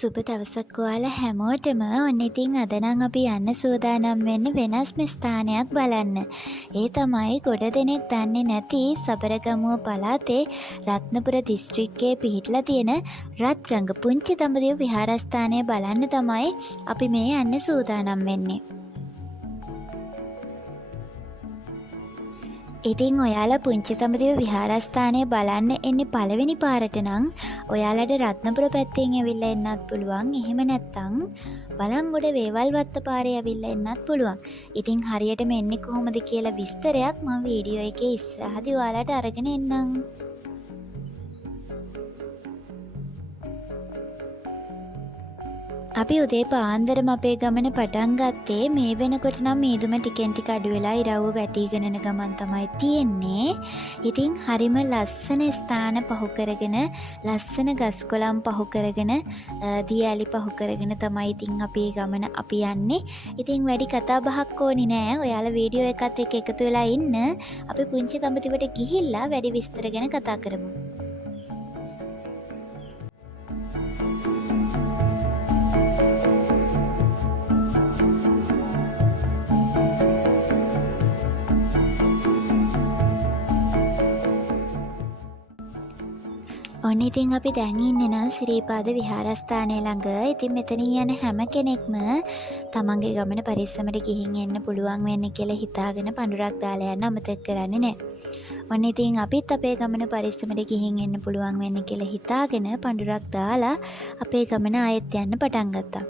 සුබ දවසක් ඔයාලා හැමෝටම. ඔන්න ඉතින් අද නම් අපි යන්න සූදානම් වෙන්නේ වෙනස්ම ස්ථානයක් බලන්න. ඒ තමයි ගොඩ දෙනෙක් දන්නේ නැති සබරගමුව පළාතේ රත්නපුර දිස්ත්‍රික්කයේ පිහිටලා තියෙන රත්ගඟ පුංචි දඹදිව විහාරස්ථානය බලන්න තමයි අපි මේ යන්න සූදානම් වෙන්නේ. ඉතින් ඔයාලා පුංචි දඹදිව විහාරස්ථානය බලන්න එන්නේ පළවෙනි පාරට නම් ඔයාලට රත්නපුර පැත්තෙන් ඇවිල්ලා එන්නත් පුළුවන්. එහෙම නැත්නම් බලංගොඩ වේවල්වත්ත පාරේ ඇවිල්ලා එන්නත් පුළුවන්. ඉතින් හරියටම එන්නේ කොහොමද කියලා විස්තරයක් මම වීඩියෝ එකේ ඉස්සරහදී ඔයාලට අරගෙන එන්නම්. අපි උදේ පාන්දරම අපේ ගමන පටන් ගත්තේ. මේ වෙනකොට නම් මීදුම ටිකෙන් ටික අඩු වෙලා ඉරව්ව වැටිගෙන යන ගමන් තමයි තියෙන්නේ. ඉතින් හරිම ලස්සන ස්ථාන පහු කරගෙන, ලස්සන ගස් කොළන් පහු කරගෙන, දියැලි පහු කරගෙන තමයි ඉතින් අපේ ගමන අපි යන්නේ. ඉතින් වැඩි කතා බහක් ඕනි නෑ. ඔයාලා වීඩියෝ එකත් එක්ක එකතු වෙලා ඉන්න. අපි පුංචි දඹදිවට ගිහිල්ලා වැඩි විස්තර ගැන කතා කරමු. ඔන්න ඉතින් අපි දැන් ඉන්නේ නම් සිරිපාද විහාරස්ථානය ළඟ. ඉතින් මෙතන යන හැම කෙනෙක්ම තමන්ගේ ගමන පරිස්සමට ගිහින් එන්න පුළුවන් වෙන්නේ කියලා හිතාගෙන පඳුරක් දාලා යන්න අමතක කරන්නේ නැහැ. ඔන්න ඉතින් අපිත් අපේ ගමන පරිස්සමට ගිහින් එන්න පුළුවන් වෙන්නේ කියලා හිතාගෙන පඳුරක් දාලා අපේ ගමන ආයෙත් යන්න පටන් ගත්තා.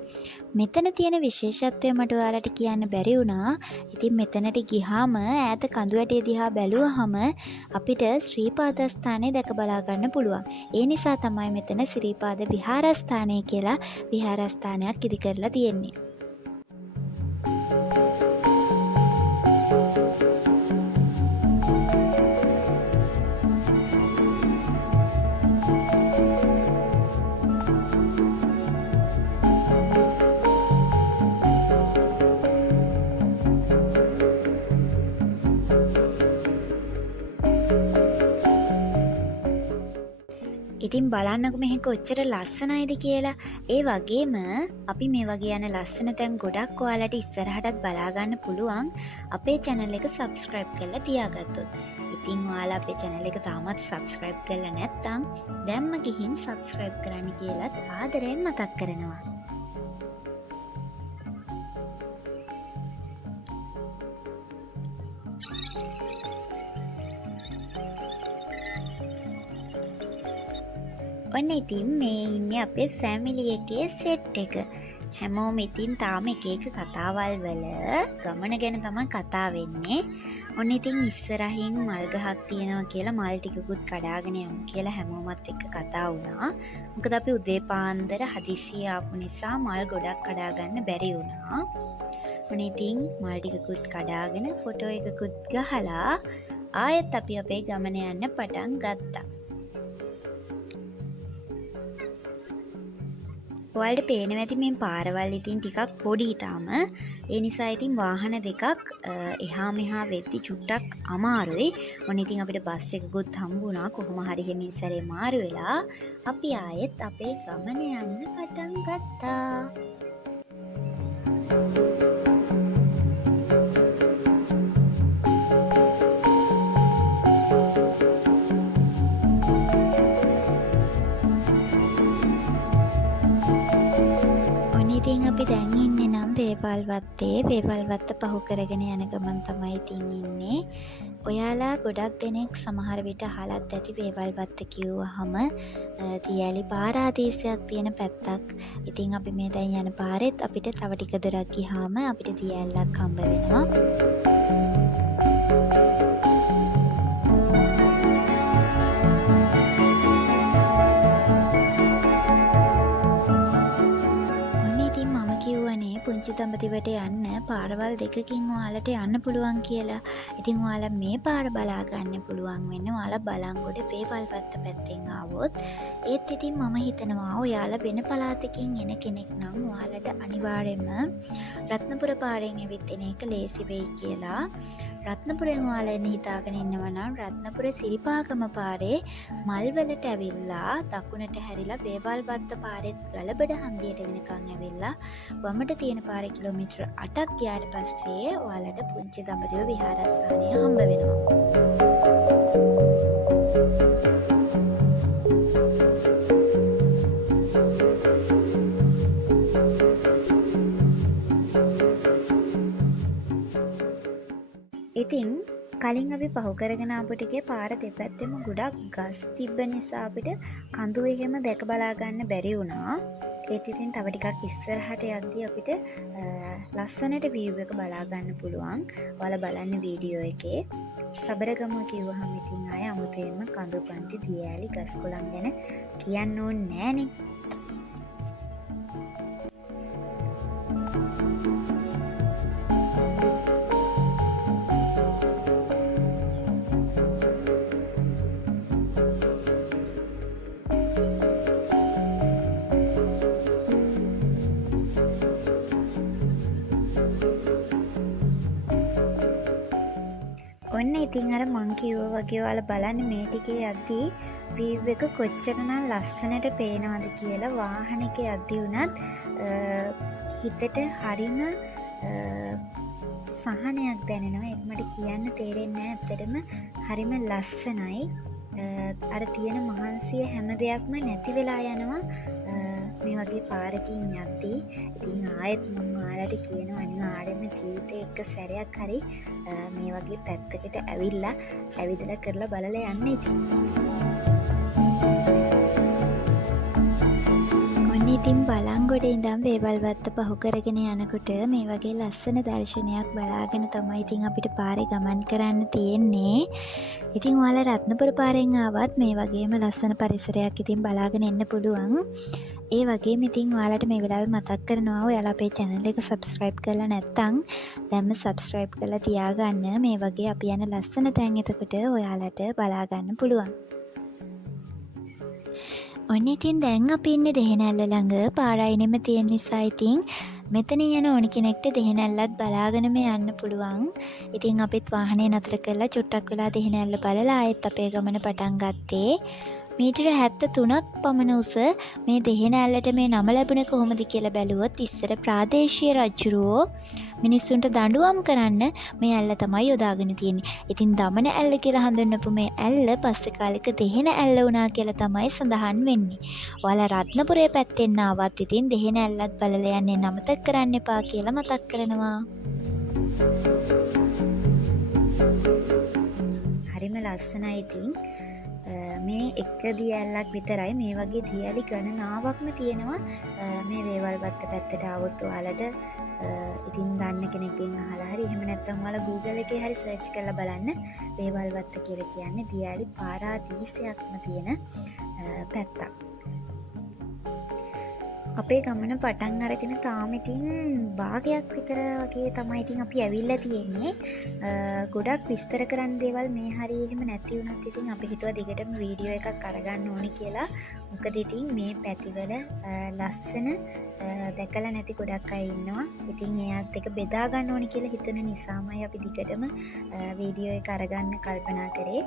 මෙතන තියෙන විශේෂත්වය මට ඔයාලට කියන්න බැරි වුණා. ඉතින් මෙතනට ගියාම ඈත කඳුවැටිය දිහා බැලුවහම අපිට ශ්‍රීපාද ස්ථානය දැක බලා ගන්න පුළුවන්. ඒ නිසා තමයි මෙතන සිරිපාද විහාරස්ථානය කියලා විහාරස්ථානයක් ඉදි කරලා තියෙන්නේ. ඉතින් බලන්නකො මෙහි කොච්චර ලස්සනයිද කියලා. ඒ වගේම අපි මේ වගේ යන ලස්සන තැන් ගොඩක් ඔයාලට ඉස්සරහටත් බලා ගන්න පුළුවන් අපේ channel එක subscribe කරලා තියාගත්තොත්. ඉතින් ඔයාලා අපේ channel එක තාමත් subscribe කරලා නැත්නම් දැන්ම ගිහින් subscribe කරන්න කියලාත් ආදරයෙන් මතක් කරනවා. ඔන්න ඉතින් මේ ඉන්නේ අපේ ෆැමිලි එකේ සෙට් එක. හැමෝම ඉතින් තාම එක එක කතාවල් වල ගමන ගැන තමයි කතා වෙන්නේ. ඔන්න ඉතින් ඉස්සරහින් මල් ගහක් තියෙනවා කියලා මල් ටිකකුත් කඩාගෙන යමු කියලා හැමෝමත් එක්ක කතා වුණා. මොකද අපි උදේ පාන්දර හදිසිය ආපු නිසා මල් ගොඩක් කඩා ගන්න බැරි වුණා. ඔන්න ඉතින් මල් ටිකකුත් කඩාගෙන ෆොටෝ එකකුත් ගහලා ආයෙත් අපි අපේ ගමන යන්න පටන් ගත්තා. ඔයාලට පේනවා ඇති මේ පාරවල් ඉතින් ටිකක් පොඩි තාම. ඒ නිසා ඉතින් වාහන දෙකක් එහා මෙහා වෙද්දි චුට්ටක් අමාරුයි. ඔන්න ඉතින් අපිට බස් එකකුත් හම්බුණා. කොහොම හරි හිමින් සැරේ මාරු වෙලා අපි ආයෙත් අපේ ගමන යන්න පටන් ගත්තා. ඉතින් අපි දැන් ඉන්නේ නම් වේවල්වත්තේ. වේවල්වත්ත පහු කරගෙන යන ගමන් තමයි ඉතින් ඉන්නේ. ඔයාලා ගොඩක් දෙනෙක් සමහර විට අහලත් ඇති වේවල්වත්ත කිව්වහම දියැලි පාරාදීසයක් තියෙන පැත්තක්. ඉතින් අපි මේ දැන් යන පාරෙත් අපිට තව ටික දුරක් ගියාම අපිට දියැලක් හම්බ වෙනවා. පුංචි පුංචි දඹදිවට යන්න පාරවල් දෙකකින් ඔයාලට යන්න පුළුවන් කියලා. ඉතින් ඔයාලා මේ පාර බලා ගන්න පුළුවන් වෙන්නේ ඔයාලා බලංගොඩ වේවල්වත්ත පැත්තෙන් ආවොත්. ඒත් ඉතින් මම හිතනවා ඔයාලා වෙන පළාතකින් එන කෙනෙක් නම් ඔයාලට අනිවාර්යයෙන්ම රත්නපුර පාරෙන් ඇවිත් එන එක ලේසි වෙයි කියලා. රත්නපුරෙන් ඔයාලා එන්න හිතාගෙන ඉන්නවා නම් රත්නපුර සිරිපාගම පාරේ මල්වලට ඇවිල්ලා දකුණට හැරිලා වේවල්වත්ත පාරෙත් ගලබඩ හන්දියට වෙනකන් ඇවිල්ලා වමට තියෙන පාරේ කිලෝමීටර් 8ක් ගියාට පස්සේ ඔයාලට පුංචි දඹදිව විහාරස්ථානය හම්බ වෙනවා. ඉතින් කලින් අපි පහු කරගෙන ආපු ටිකේ පාර දෙපැත්තෙම ගොඩක් ගස් තිබ්බ නිසා අපිට කඳු එහෙම දැක බලා ගන්න බැරි වුණා. ඒත් ඉතින් තව ටිකක් ඉස්සරහට යද්දී අපිට ලස්සනට view එක බලා ගන්න පුළුවන්. ඔයාලා බලන්න වීඩියෝ එකේ. සබරගමුව කිව්වහම ඉතින් ආය අමුතෙන්ම කඳුපන්ති දියෑලි ගස් කොළන් ගැන කියන්න ඕනේ නෑනේ. ඔන්න ඉතින් අර මං කිව්වා වගේ ඔයාලා බලන්න මේ ටිකේ යද්දී view එක කොච්චරනම් ලස්සනට පේනවද කියලා. වාහනයක යද්දී උනත් හිතට හරිම සහනයක් දැනෙනවා. ඒක මට කියන්න තේරෙන්නේ නැහැ. ඇත්තටම හරිම ලස්සනයි. අර තියෙන මහන්සිය හැම දෙයක්ම නැති වෙලා යනවා මේ වගේ පාරකින් යද්දී. ඉතින් ආයෙත් මම ඔයාලට කියනවා අනිවාර්යයෙන්ම ජීවිතේ එක සැරයක් හරි මේ වගේ පැත්තකට ඇවිදලා කරලා බලලා යන්න ඉතින්. ඔන්න ඉතින් බලංගොඩ ඉඳන් වේවල්වත්ත පහු කරගෙන යනකොට මේ වගේ ලස්සන දර්ශනයක් බලාගෙන තමයි ඉතින් අපිට පාරේ ගමන් කරන්න තියෙන්නේ. ඉතින් ඔයාලා රත්නපුර පාරෙන් ආවත් මේ වගේම ලස්සන පරිසරයක් ඉතින් බලාගෙන එන්න පුළුවන්. ඒ වගේම ඉතින් ඔයාලට මේ වෙලාවේ මතක් කරනවා ඔයාලා අපේ channel එක subscribe කරලා නැත්නම් දැන්ම subscribe කරලා තියාගන්න. මේ වගේ අපි යන ලස්සන තැන් එතකොට ඔයාලට බලා ගන්න පුළුවන්. ඔන්න ඉතින් දැන් අපි ඉන්නේ දෙහෙනැල්ල ළඟ. පාරයිනෙම තියෙන නිසා ඉතින් මෙතන යන ඕනි කෙනෙක්ට දෙහෙනැල්ලත් බලාගෙනම යන්න පුළුවන්. ඉතින් අපිත් වාහනේ නතර කරලා චුට්ටක් වෙලා දෙහෙනැල්ල බලලා ආයෙත් අපේ ගමන පටන් ගත්තේ. මීටර 73ක් පමණ උස මේ දෙහෙනැල්ලට මේ නම ලැබුණේ කොහොමද කියලා බැලුවොත් ඉස්සර ප්‍රාදේශීය රජුරෝ මිනිස්සුන්ට දඬුවම් කරන්න මේ ඇල්ල තමයි යොදාගෙන තියෙන්නේ. ඉතින් දමන ඇල්ල කියලා හඳුන්වපු මේ ඇල්ල පස්සේ කාලෙක දෙහෙන ඇල්ල වුණා කියලා තමයි සඳහන් වෙන්නේ. ඔයාලා රත්නපුරේ පැත්තෙන් ආවත් ඉතින් දෙහෙන ඇල්ලත් බලලා යන්නේ නමතක් කරන්න එපා කියලා මතක් කරනවා. හරිම ලස්සනයි ඉතින්. මේ එක දියැලක් විතරයි. මේ වගේ දියැලි ගණනාවක්ම තියෙනවා මේ වේවල්වත්ත පැත්තට ආවොත් ඔයාලට. ඉතින් දන්න කෙනෙක්ගෙන් අහලා හරි එහෙම නැත්නම් ඔයාලා Google එකේ හරි search කරලා බලන්න. වේවල්වත්ත කියලා කියන්නේ දියැලි පාරාදීසයක්ම තියෙන පැත්තක්. අපේ ගමන පටන් අරගෙන තාම ඉතින් භාගයක් විතර වගේ තමයි ඉතින් අපි ඇවිල්ලා තියෙන්නේ. ගොඩක් විස්තර කරන්න දේවල් මේ හරිය එහෙම නැති වුණත් ඉතින් අපි හිතුවා දිගටම වීඩියෝ එකක් අරගන්න ඕනේ කියලා. මොකද ඉතින් මේ පැතිවල ලස්සන දැකලා නැති ගොඩක් අය ඉන්නවා. ඉතින් එයාත් එක බෙදා ගන්න ඕනේ කියලා හිතුන නිසාමයි අපි දිගටම වීඩියෝ එක අරගන්න කල්පනා කරේ.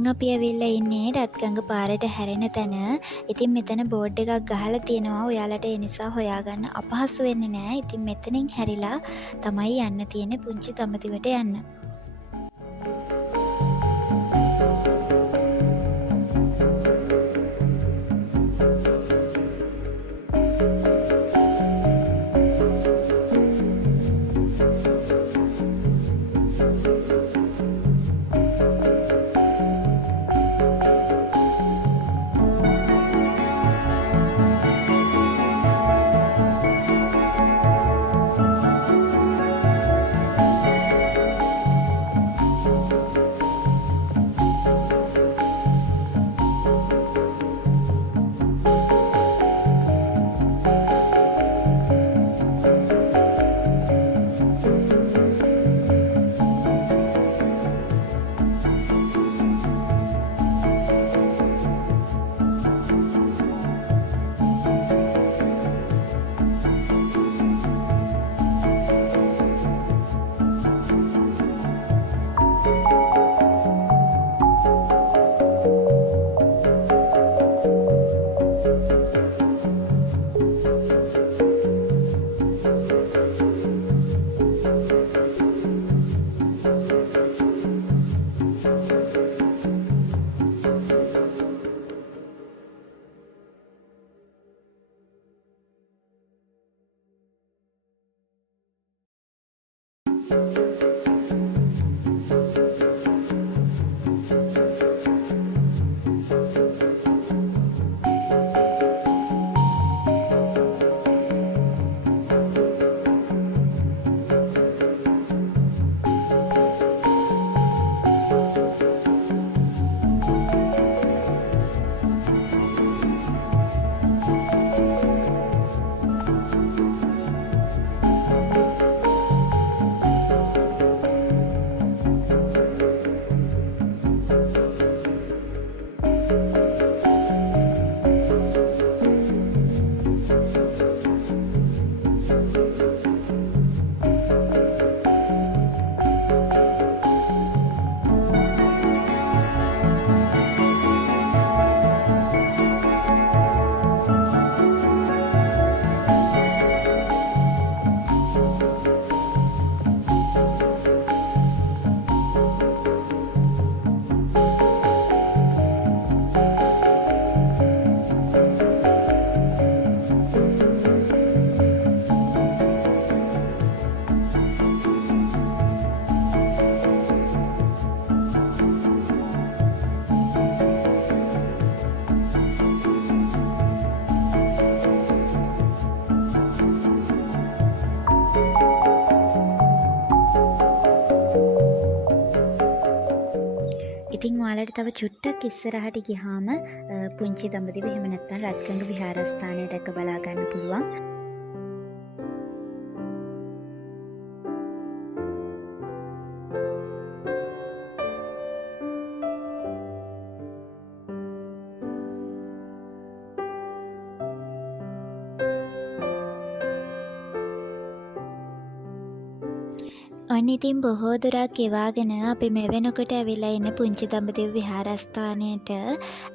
දැන් අපි ඇවිල්ලා ඉන්නේ රත්ගංග පාරට හැරෙන තැන. ඉතින් මෙතන බෝඩ් එකක් ගහලා තියෙනවා. ඔයාලට ඒ නිසා හොයාගන්න අපහසු වෙන්නේ නැහැ. ඉතින් මෙතනින් හැරිලා තමයි යන්න තියෙන්නේ පුංචි දඹදිවට යන්න. ඉතින් ඔයාලට තව චුට්ටක් ඉස්සරහට ගියාම පුංචි දඹදිව එහෙම නැත්නම් රත්ගංග විහාරස්ථානය දැක බලා ගන්න පුළුවන්. ඔන්න ඉතින් බොහෝ දුරක් ගෙවාගෙන අපි මේ වෙනකොට ඇවිල්ලා ඉන්න පුංචි දඹදිව විහාරස්ථානයට.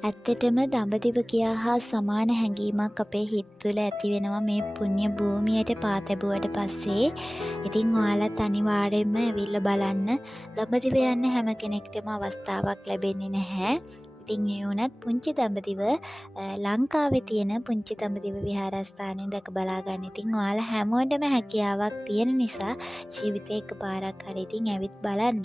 ඇත්තටම දඹදිව ගියා හා සමාන හැඟීමක් අපේ හිත තුළ ඇති වෙනවා මේ පුණ්‍ය භූමියට පා තැබුවට පස්සේ. ඉතින් ඔයාලත් අනිවාර්යෙන්ම ඇවිල්ලා බලන්න. දඹදිව යන්න හැම කෙනෙක්ටම අවස්ථාවක් ලැබෙන්නේ නැහැ. ඉතින් ඒ වුණත් පුංචි දඹදිව ලංකාවේ තියෙන පුංචි දඹදිව විහාරස්ථානය දැක බලා ගන්න. ඉතින් ඔයාලා හැමෝටම හැකියාවක් තියෙන නිසා ජීවිතේ එකපාරක් හරි ඉතින් ඇවිත් බලන්න.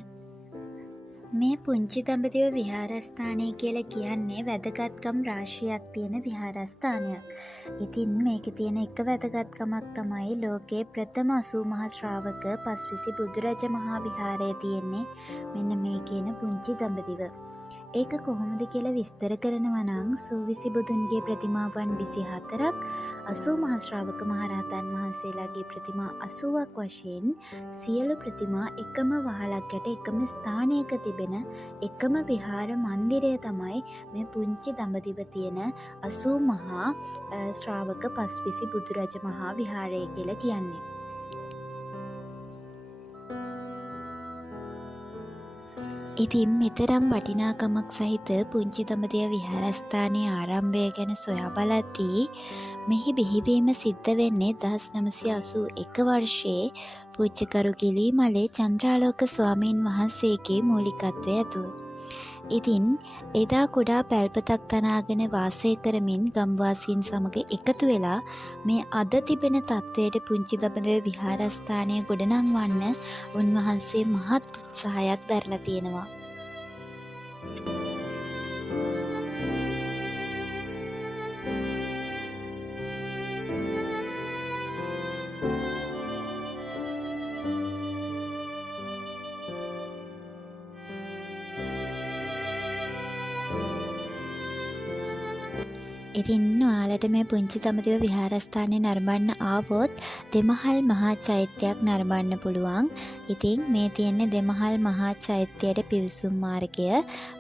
මේ පුංචි දඹදිව විහාරස්ථානය කියලා කියන්නේ වැදගත්කම් රාශියක් තියෙන විහාරස්ථානයක්. ඉතින් මේකේ තියෙන එක වැදගත්කමක් තමයි ලෝකයේ ප්‍රථම 80 මහා ශ්‍රාවක පස්විසි බුදුරජ මහා විහාරය තියෙන්නේ මෙන්න මේ කියන පුංචි දඹදිව. ඒක කොහොමද කියලා විස්තර කරනවා නම් සූවිසි බුදුන්ගේ ප්‍රතිමාවන් 24ක් 80 මහා ශ්‍රාවක මහරහතන් වහන්සේලාගේ ප්‍රතිමා 80ක් වශයෙන් සියලු ප්‍රතිමා එකම වහලක් යට එකම ස්ථානයක තිබෙන එකම විහාර මන්දිරය තමයි මේ පුංචි දඹදිව තියෙන 80 මහා ශ්‍රාවක පස්විසි බුදුරජ මහා විහාරය කියලා කියන්නේ. ඉතින් මෙතරම් වටිනාකමක් සහිත පුංචි දඹදිව විහාරස්ථානයේ ආරම්භය ගැන සොයා බලද්දී මෙහි බිහිවීම සිද්ධ වෙන්නේ 1981 වර්ෂයේ පූජ්‍යකරු ගිලීමලේ චන්ද්‍රාලෝක ස්වාමීන් වහන්සේගේ මූලිකත්වය ඇතුව. ඉතින් එදා කුඩා පැල්පතක් තනාගෙන වාසය කරමින් ගම්වාසීන් සමග එකතු වෙලා මේ අද තිබෙන තත්ත්වයට පුංචි දඹදිව විහාරස්ථානය ගොඩනංවන්න උන්වහන්සේ මහත් උත්සාහයක් දරලා තියෙනවා. ඉතින් ඔයාලට මේ පුංචි දඹදිව විහාරස්ථානය නරඹන්න ආවොත් දෙමහල් මහා චෛත්‍යයක් නරඹන්න පුළුවන්. ඉතින් මේ තියෙන්නේ දෙමහල් මහා චෛත්‍යයට පිවිසුම් මාර්ගය.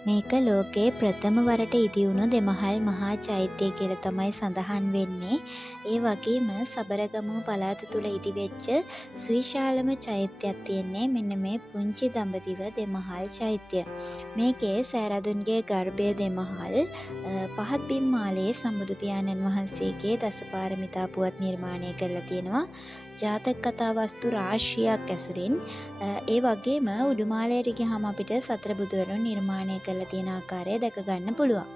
මේක ලෝකයේ ප්‍රථම වරට ඉදිවුණු දෙමහල් මහා චෛත්‍ය කියලා තමයි සඳහන් වෙන්නේ. ඒ වගේම සබරගමුව පළාත තුල ඉදිවෙච්ච සුවිශාලම චෛත්‍යයක් තියෙන්නේ මෙන්න මේ පුංචි දඹදිව දෙමහල් චෛත්‍ය. මේකේ සෑරදුන්ගේ ගර්භය දෙමහල් පහත් බිම් මාලයේ සම්බුදු පියාණන් වහන්සේගේ දසපාරමිතා පුවත් නිර්මාණය කරලා තියෙනවා. ජාතක කතා වස්තු රාශියක් ඇසුරින් ඒ වගේම උඩුමාලයට ගියාම අපිට සතර බුදුවරුන් නිර්මාණය කරලා තියෙන ආකාරය දැක ගන්න පුළුවන්.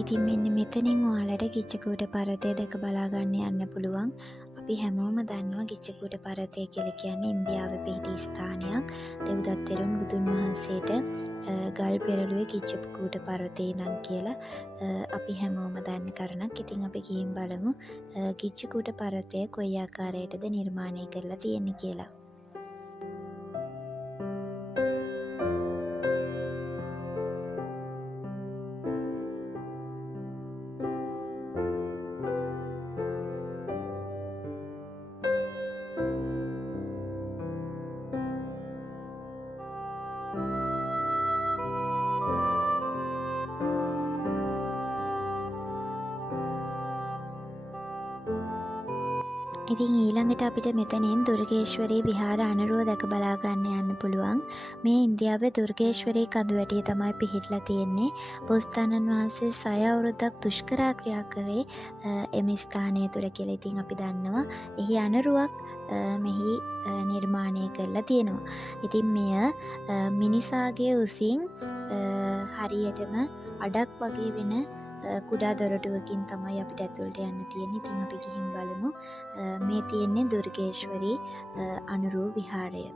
ඉතින් මෙන්න මෙතනින් ඔයාලට කිච්චකූට පර්වතය දැක බලා ගන්න යන්න පුළුවන්. අපි හැමෝම දන්නවා කිච්චකූට පර්වතය කියලා කියන්නේ ඉන්දියාවේ පිහිටි ස්ථානයක්. දෙව්දත් තෙරුන් බුදුන් වහන්සේට ගල් පෙරළුවේ කිච්චකූට පර්වතේ ඉඳන් කියලා අපි හැමෝම දන්න කරුණක්. ඉතින් අපි ගිහින් බලමු කිච්චකූට පර්වතය කොයි ආකාරයටද නිර්මාණය කරලා තියෙන්නේ කියලා. ඉතින් ඊළඟට අපිට මෙතනින් දුර්ගේශ්වරී විහාර අනුරුව දැක බලා ගන්න යන්න පුළුවන්. මේ ඉන්දියාවේ දුර්ගේශ්වරී කඳුවැටිය තමයි පිහිටලා තියෙන්නේ. බෝසතාණන් වහන්සේ 6 අවුරුද්දක් දුෂ්කර ක්‍රියා කරේ එම ස්ථානය තුර කියලා. ඉතින් අපි දන්නවා එහි අනුරුවක් මෙහි නිර්මාණය කරලා තියෙනවා. ඉතින් මෙය මිනිසාගේ උසින් හරියටම අඩක් වගේ වෙන කුඩා දොරටුවකින් තමයි අපිට ඇතුළට යන්න තියෙන්නේ. ඉතින් අපි ගිහින් බලමු. මේ තියෙන්නේ දුර්ගේශ්වරී අනුරූ විහාරය.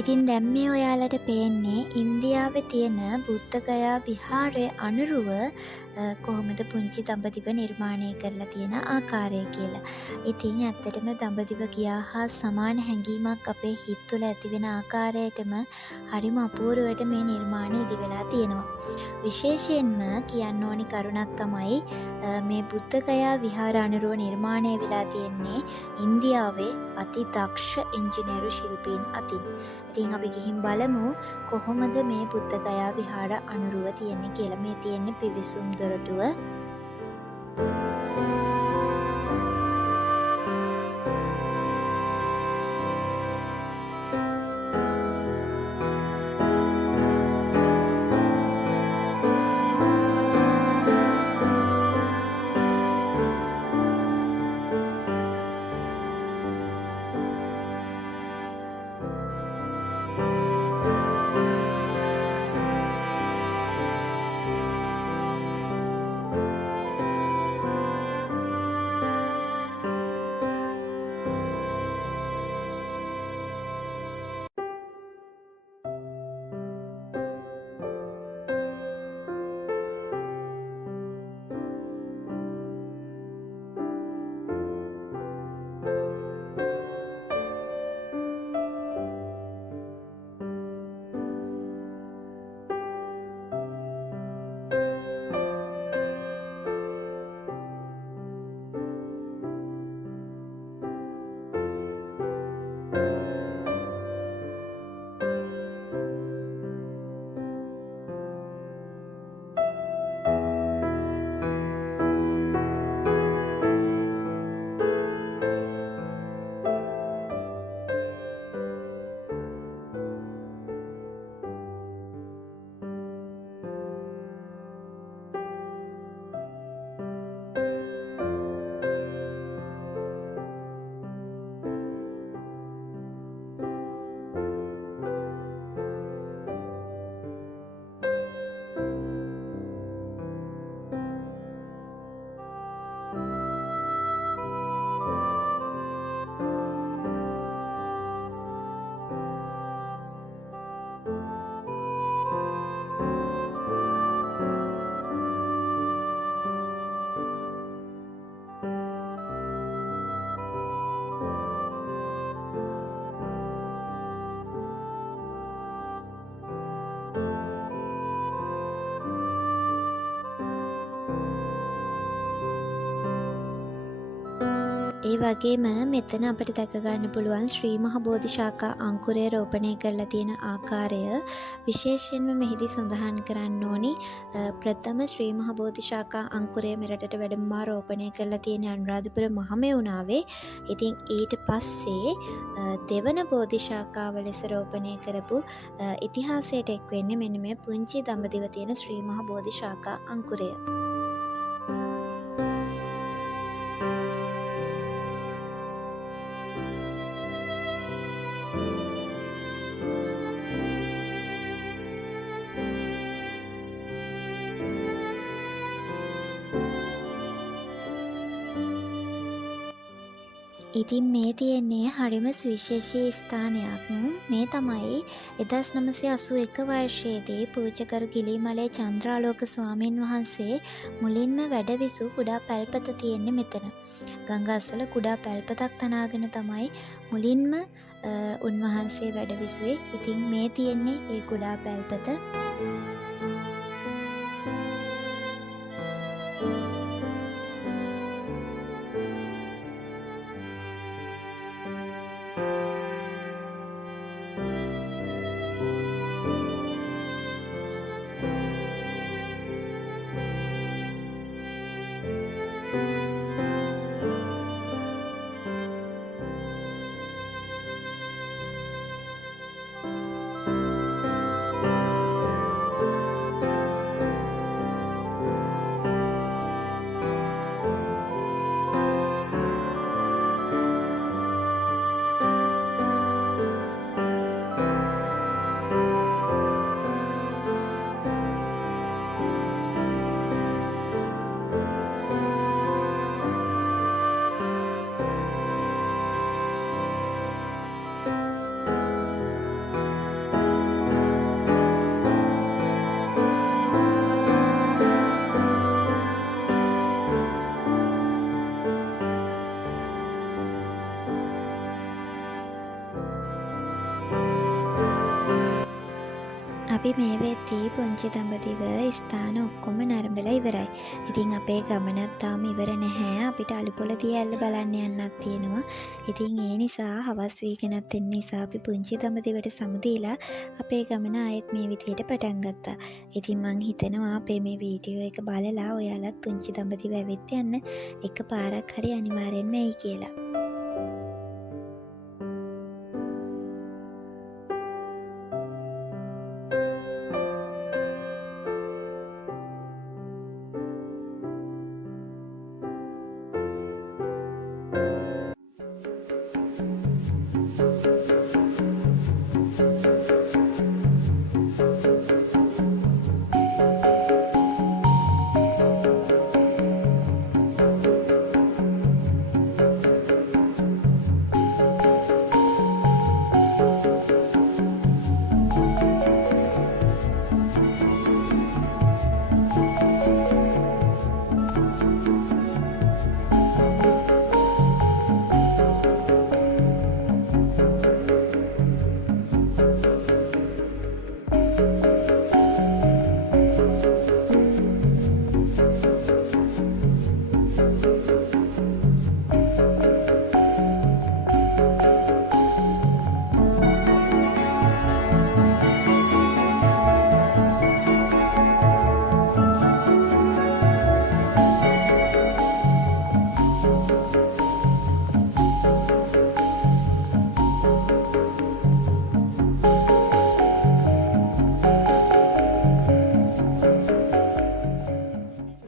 ඉතින් දැන් මේ ඔයාලට පේන්නේ ඉන්දියාවේ තියෙන බුද්ධගයා විහාරය අනුරුව කොහොමද පුංචි දඹදිව නිර්මාණය කරලා තියෙන ආකාරය කියලා. ඉතින් ඇත්තටම දඹදිව ගියා හා සමාන හැඟීමක් අපේ හිත් තුළ ඇතිවෙන ආකාරයටම හරිම අපූරුවට මේ නිර්මාණය ඉදි වෙලා තියෙනවා. විශේෂයෙන්ම කියන්න ඕනි කරුණක් තමයි මේ බුද්ධගයා විහාර අනුරුව නිර්මාණය වෙලා තියෙන්නේ ඉන්දියාවේ අති දක්ෂ ඉංජිනේරු ශිල්පීන් අතින්. ඉතින් අපි ගිහින් බලමු කොහොමද මේ බුද්ධගයා විහාර අනුරුව තියෙන්නේ කියලා. මේ තියෙන්නේ පිවිසුම් දොරටුව. ඒ වගේම මෙතන අපිට දැක ගන්න පුළුවන් ශ්‍රී මහ බෝධිශාඛා අංකුරය රෝපණය කරලා තියෙන ආකාරය. විශේෂයෙන්ම මෙහිදී සඳහන් කරන්න ඕනි ප්‍රථම ශ්‍රී මහ බෝධිශාඛා අංකුරය මෙරටට වැඩමවා රෝපණය කරලා තියෙන අනුරාධපුර මහමෙවුනාවේ. ඉතින් ඊට පස්සේ දෙවන බෝධිශාඛාව ලෙස රෝපණය කරපු ඉතිහාසයට එක් වෙන්නේ මෙන්න මේ පුංචි දඹදිව තියෙන ශ්‍රී මහ බෝධිශාඛා අංකුරය. ඉතින් මේ තියෙන්නේ හරිම සුවිශේෂී ස්ථානයක්. මේ තමයි 1981 වර්ෂයේදී පූජ්‍යකරු කිලිමලේ චන්ද්‍රාලෝක ස්වාමීන් වහන්සේ මුලින්ම වැඩවිසූ කුඩා පැල්පත තියෙන්නේ මෙතන. ගංගාසල කුඩා පැල්පතක් තනාගෙන තමයි මුලින්ම උන්වහන්සේ වැඩවිසුවේ. ඉතින් මේ තියෙන්නේ ඒ කුඩා පැල්පත. අපි මේ වෙද්දී පුංචි දඹදිව ස්ථාන ඔක්කොම නරඹලා ඉවරයි. ඉතින් අපේ ගමනත් තාම ඉවර නැහැ. අපිට අලුපොල දියැල්ල බලන්න යන්නත් තියෙනවා. ඉතින් ඒ නිසා හවස් වීගෙනත් එන්න නිසා අපි පුංචි දඹදිවට සමුදීලා අපේ ගමන ආයෙත් මේ විදිහට පටන් ගත්තා. ඉතින් මං හිතනවා අපේ මේ වීඩියෝ එක බලලා ඔයාලත් පුංචි දඹදිව ඇවිත් යන්න එක පාරක් හරි අනිවාර්යෙන්ම එයි කියලා.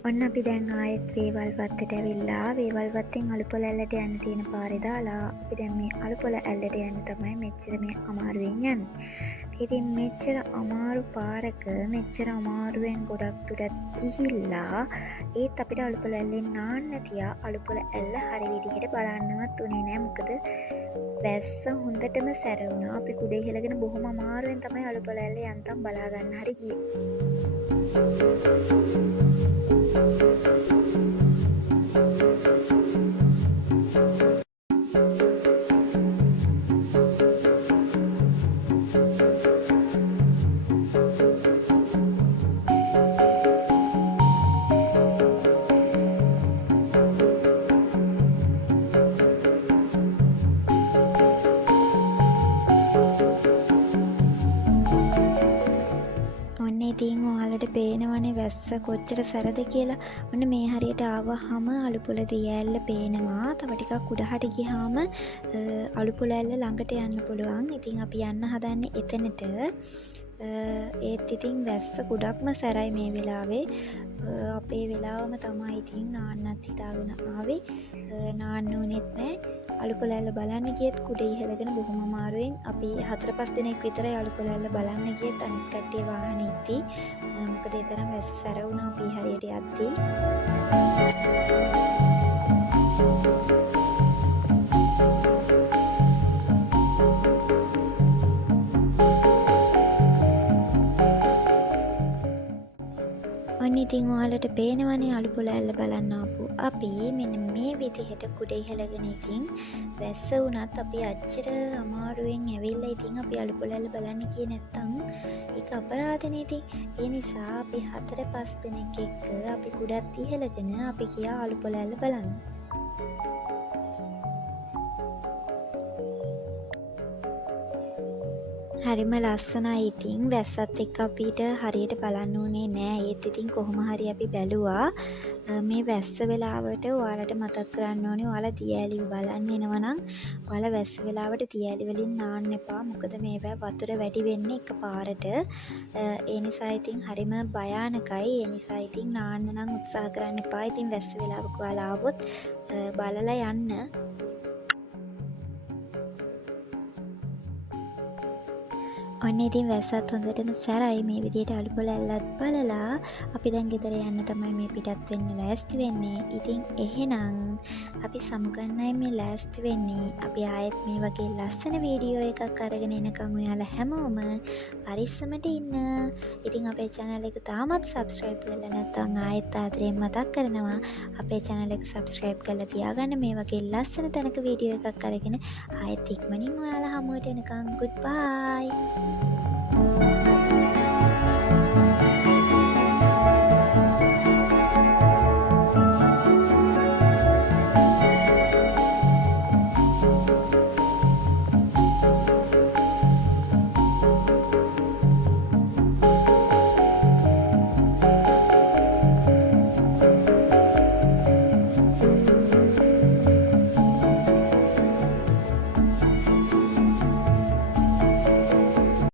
ඔන්න අපි දැන් ආයෙත් වේවල් වත්තට ඇවිල්ලා වේවල් වත්තෙන් අලුපොල ඇල්ලට යන්න තියෙන පාරේ දාලා අපි දැන් මේ අලුපොල ඇල්ලට යන්න තමයි මෙච්චර මේ අමාරුවෙන් යන්නේ. ඉතින් මෙච්චර අමාරු පාරක මෙච්චර අමාරුවෙන් ගොඩක් දුරට ගිහිල්ලා ඒත් අපිට අලුපොල ඇල්ලෙන් නාන්න තියා අලුපොල ඇල්ල හරි විදිහට බලන්නවත් උනේ නැහැ. මොකද වැස්ස හොඳටම සැර වුණා. අපි කුඩේ ඉහළගෙන බොහොම අමාරුවෙන් තමයි අලුපොල ඇල්ල යන්තම් බලා ගන්න හරි ගියේ. ඉතින් ඔයාලට පේනවනේ වැස්ස කොච්චර සැරද කියලා. ඔන්න මේ හරියට ආවහම අලුපොල දියැල්ල පේනවා. තව ටිකක් උඩහට ගියාම අලුපොල ඇල්ල ළඟට යන්න පුළුවන්. ඉතින් අපි යන්න හදන්නේ එතනට. ඒත් ඉතින් වැස්ස ගොඩක්ම සැරයි මේ වෙලාවේ. අපේ වෙලාවම තමයි ඉතින් නාන්නත් හිතාගෙන ආවේ. නාන්න උනේත් නෑ. අලුපොල ඇල්ල බලන්න ගියත් කුඩේ ඉහළගෙන බොහොම අමාරුවෙන් අපි 4-5 දෙනෙක් විතරයි අලුපොල ඇල්ල බලන්න ගියත් අනිත් කට්ටිය වාහනේ ඉති. මොකද ඒ තරම් වැස්ස සැර වුණා අපි හරියට යද්දී. ඔන්න ඉතින් ඔයාලට පේනවනේ අලුපොල ඇල්ල බලන්න ආපු අපි මෙන්න මේ විදිහට කුඩේ ඉහළගෙන ඉතින් වැස්ස වුණත් අපි අච්චර අමාරුවෙන් ඇවිල්ලා ඉතින් අපි අලුපොල ඇල්ල බලන්න ගියේ නැත්තම් ඒක අපරාධනේ. ඉතින් ඒ නිසා අපි 4-5 දෙනෙක් එක්ක අපි කුඩත් ඉහළගෙන අපි ගියා අලුපොල ඇල්ල බලන්න. හරිම ලස්සනයි. ඉතින් වැස්සත් එක්ක අපිට හරියට බලන්න උනේ නෑ. ඒත් ඉතින් කොහොම හරි අපි බැලුවා. මේ වැස්ස වෙලාවට ඔයාලට මතක් කරන්න ඕනේ ඔයාලා දියැලි බලන්න එනවනම් ඔයාලා වැස්ස වෙලාවට දියැලි වලින් නාන්න එපා. මොකද මේවා වතුර වැඩි වෙන්නේ එකපාරට. ඒ නිසා ඉතින් හරිම භයානකයි. ඒ නිසා ඉතින් නාන්න නම් උත්සාහ කරන්න එපා. ඉතින් වැස්ස වෙලාවක ඔයාලා ආවොත් බලලා යන්න. ඔන්න ඉතින් වැස්සත් හොඳටම සැරයි. මේ විදිහට අලුපොල ඇල්ලත් බලලා අපි දැන් ගෙදර යන්න තමයි මේ පිටත් වෙන්න ලෑස්ති වෙන්නේ. ඉතින් එහෙනම් අපි සමුගන්නයි මේ ලෑස්ති වෙන්නේ. අපි ආයෙත් මේ වගේ ලස්සන වීඩියෝ එකක් අරගෙන එනකම් ඔයාලා හැමෝම පරිස්සමට ඉන්න. ඉතින් අපේ channel එක තාමත් subscribe කරලා නැත්නම් ආයෙත් ආදරයෙන් මතක් කරනවා අපේ channel එක subscribe කරලා තියාගන්න. මේ වගේ ලස්සන තැනක වීඩියෝ එකක් අරගෙන ආයෙත් ඉක්මනින් ඔයාලා හමුවට එනකම් goodbye.